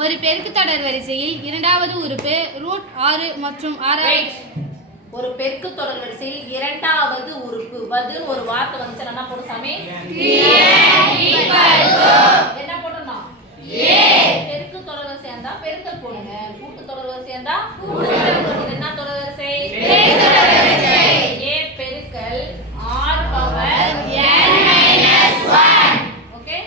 ஒரு பெருக்கு தொடர் வரிசையில் இரண்டாவது உறுப்பு √6 மற்றும் 6 ஒரு பெருக்கு தொடர் வரிசையில் இரண்டாவது உறுப்பு பதில் ஒரு வார்த்தை வந்துச்சு என்ன போடு சாமி என்ன போடணும் பெருக்கு தொடர் வரிசை இருந்தா பெருக்கல் போடுங்க கூட்டு தொடர் வரிசை இருந்தா என்ன தொடர் வரிசை a பெருக்கல் r பவர் n-1 ஓகே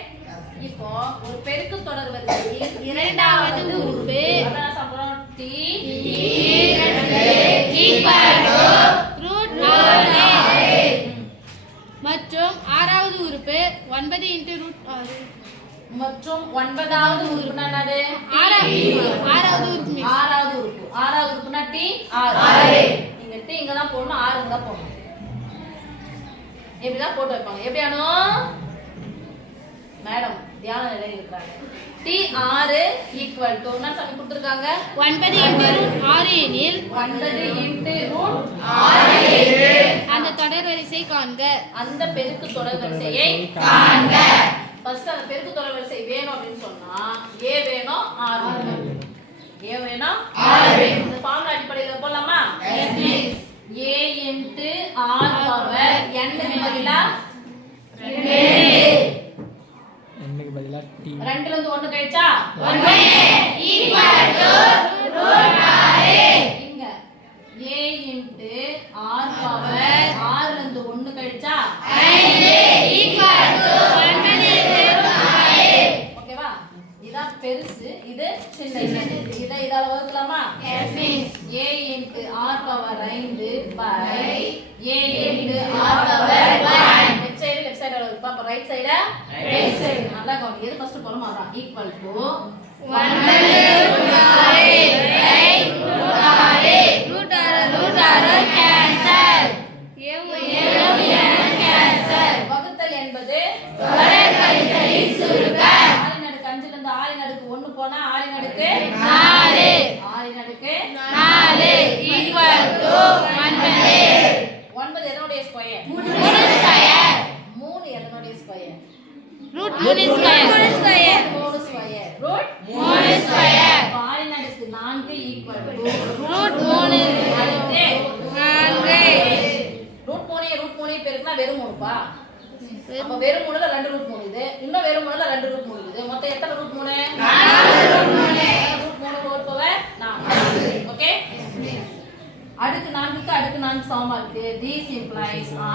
இப்போ ஒரு பெருக்கு தொடர் வரிசையில் இரண்டாவது உறுப்பு அதான் சொல்றோம் t மற்றும் ஆறாவது உறுப்பு 9 × √6 மற்றும் ஒன்பதாவது உறுப்பு என்னது ஆறாவது உறுப்புனா t 6 இங்க t இங்க தான் போடணும் 6 இங்க தான் போடணும் இப்படி தான் போட்டு வைப்பாங்க எப்படி ஆனோ மேடம் தியான நிலையில் இருக்காங்க t 6 = என்ன சொல்லி கொடுத்திருக்காங்க 9 × √6 எனில் 9 × √6 அந்த தொடர் வரிசை காண்க அந்த பெருக்கு தொடர் வரிசையை காண்க ஃபர்ஸ்ட் அந்த பெருக்கு தொடர் வரிசை வேணும் அப்படினு சொன்னா a வேணும் r வேணும் a வேணும் r வேணும் இந்த ஃபார்முலா அடிப்படையில போலாமா S miss a * r power n க்கு பதிலா 2 n க்கு பதிலா t 2 ல இருந்து 1 கழிச்சா 1 = √6 இங்க a * r பவர் r ல இருந்து 1 கழிச்சா 5 = 9 × ஓகேவா இதான் பெருசு இது சின்னது இத இதால வகுக்கலாமா yes miss a * r power 5 by a * r power 1 left side வகுப்பா அப்ப ரைட் சைடு நல்லா கவனி எது ஃபர்ஸ்ட் போறோம் அதான் ஈக்குவல் டு 9 √6 கேன்சல் வகுத்தல் என்பது தொடர் வரிசையின் சுருக்கம் 6 ன் அடுக்கு 5 ல இருந்து 6 ன் அடுக்கு 1 போனா 6 ன் அடுக்கு 4 6 ன் அடுக்கு 4 = 9 9 எதனுடைய ஸ்கொயர் 3 ஸ்கொயர் 3 எதனுடைய ஸ்கொயர் √3 ஸ்கொயர் ரூட் 3 ஸ்கொயர் 6 ன் அடுக்கு 4 = √3 அடுத்து 4 √3 பெருக்குனா வெறும் 3பா அப்ப வெறும் 3ல 2 √3 இது இன்னும் வெறும் 3ல 2 √3 இது மொத்தம் எத்தனை √3 4 √3 பவர் 4 ஓகே அடுக்கு 4 க்கு அடுக்கு 4 சமமா இருக்கு this implies r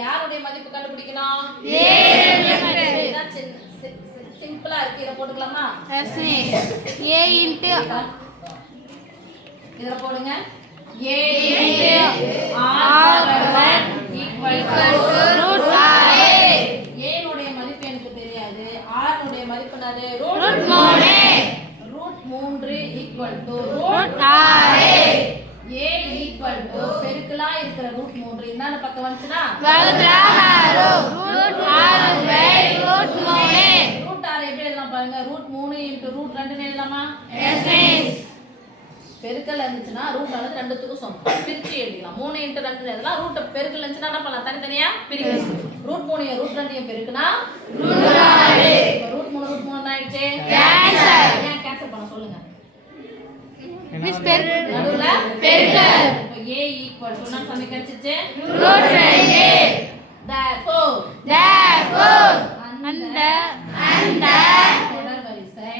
யாருடைய மதிப்பு கண்டுபிடிக்கணும் இதுதான் சிம்பிளா இருக்கு இத போட்டுக்கலாமா a × இதல போடுங்க a * r பவர் √6 a னுடைய மதிப்பு எனக்கு தெரியாது r னுடைய மதிப்பு என்னது √3 √6 a பெருக்கலா இருக்கிற √3 என்னன்னு பக்கம் வந்துச்சுனா √6 எப்படி எழுதலாம் பாருங்க √3 * √2 ன்னு எழுதலாமா பெருக்கல் இருந்துச்சுனா ரூட் ஆனது ரெண்டுத்துக்கும் சமம் பிரிச்சு எழுதிக்கலாம் 3 * 2 எழுதலாம் ரூட் பெருக்கல் இருந்துச்சுனா என்ன பண்ணலாம் தனித்தனியா பிரிக்கலாம் √3 √2 பெருக்குனா √6 √3 என்ன ஆயிடுச்சு கேன்சல் ஏன் கேன்சல் பண்ண சொல்லுங்க மிஸ் பெருக்கல் நடுவுல பெருக்கல் இப்போ a = என்ன சமி கிடைச்சிச்சு √2 therefore அந்த தொடர் வரிசை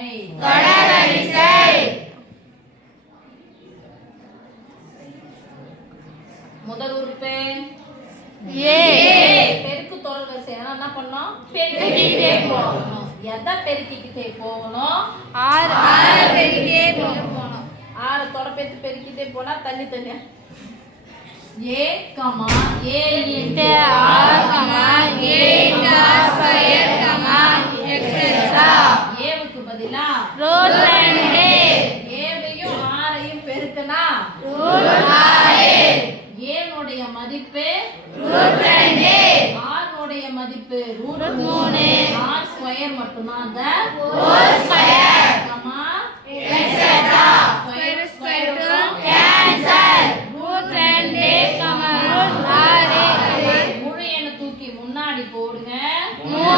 முதல் உறுப்பு a பெருக்கு தொடர் வரிசை என்ன பண்ணோம் பெருக்கிட்டே போகணும் எதை பெருக்கிட்டே போகணும் r பெருக்கிட்டே போகணும் 6 தொடர் பெருக்கிட்டே போனா தண்ணி தண்ணி a * a க்கு பதிலா √2 a-வையும் r-ஐயும் பெருக்கினா a னுடைய மதிப்பு √2 r னுடைய மதிப்பு √3 r ஸ்கொயர் மட்டும் தான் அந்த whole square comma etcetera square cancel √2 √6 போடுங்க 3